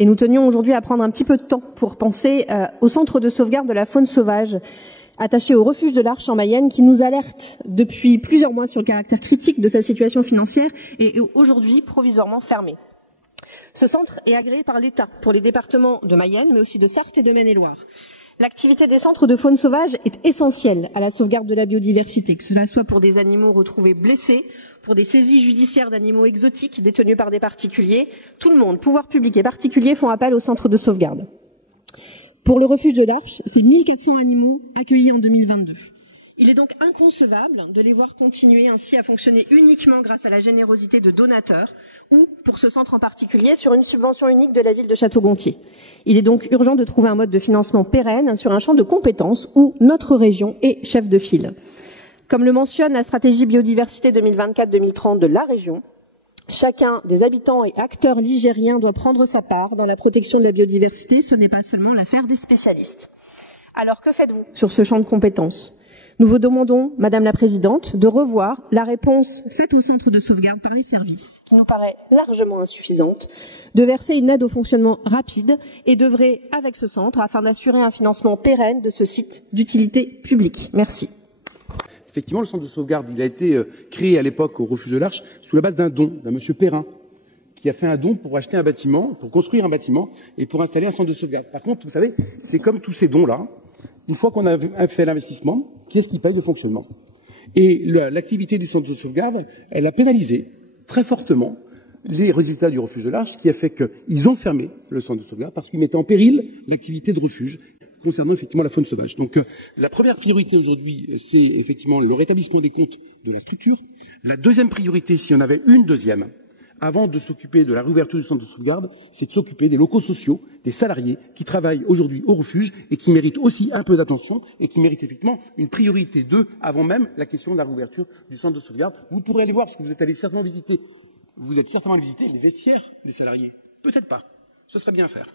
Et nous tenions aujourd'hui à prendre un petit peu de temps pour penser au centre de sauvegarde de la faune sauvage attaché au refuge de l'Arche en Mayenne, qui nous alerte depuis plusieurs mois sur le caractère critique de sa situation financière et est aujourd'hui provisoirement fermé. Ce centre est agréé par l'État pour les départements de Mayenne, mais aussi de Sarthe et de Maine-et-Loire. L'activité des centres de faune sauvage est essentielle à la sauvegarde de la biodiversité, que cela soit pour des animaux retrouvés blessés, pour des saisies judiciaires d'animaux exotiques détenus par des particuliers. Tout le monde, pouvoir public et particuliers, font appel au centre de sauvegarde. Pour le refuge de l'Arche, c'est 1400 animaux accueillis en 2022. Il est donc inconcevable de les voir continuer ainsi à fonctionner uniquement grâce à la générosité de donateurs ou, pour ce centre en particulier, sur une subvention unique de la ville de Château-Gontier. Il est donc urgent de trouver un mode de financement pérenne sur un champ de compétences où notre région est chef de file. Comme le mentionne la stratégie biodiversité 2024-2030 de la région, chacun des habitants et acteurs ligériens doit prendre sa part dans la protection de la biodiversité. Ce n'est pas seulement l'affaire des spécialistes. Alors que faites-vous sur ce champ de compétences ? Nous vous demandons, Madame la Présidente, de revoir la réponse faite au centre de sauvegarde par les services, qui nous paraît largement insuffisante, de verser une aide au fonctionnement rapide et d'œuvrer avec ce centre afin d'assurer un financement pérenne de ce site d'utilité publique. Merci. Effectivement, le centre de sauvegarde, il a été créé à l'époque au refuge de l'Arche sous la base d'un don d'un monsieur Perrin, qui a fait un don pour acheter un bâtiment, pour construire un bâtiment et pour installer un centre de sauvegarde. Par contre, vous savez, c'est comme tous ces dons-là. Une fois qu'on a fait l'investissement, qui est-ce qui paye le fonctionnement? Et l'activité du centre de sauvegarde, elle a pénalisé très fortement les résultats du refuge de l'Arche, ce qui a fait qu'ils ont fermé le centre de sauvegarde parce qu'ils mettaient en péril l'activité de refuge concernant effectivement la faune sauvage. Donc la première priorité aujourd'hui, c'est effectivement le rétablissement des comptes de la structure. La deuxième priorité, s'il y en avait une deuxième, avant de s'occuper de la réouverture du centre de sauvegarde, c'est de s'occuper des locaux sociaux, des salariés qui travaillent aujourd'hui au refuge et qui méritent aussi un peu d'attention et qui méritent effectivement une priorité d'eux avant même la question de la réouverture du centre de sauvegarde. Vous pourrez aller voir, parce que vous êtes certainement visiter les vestiaires des salariés. Peut-être pas. Ce serait bien à faire.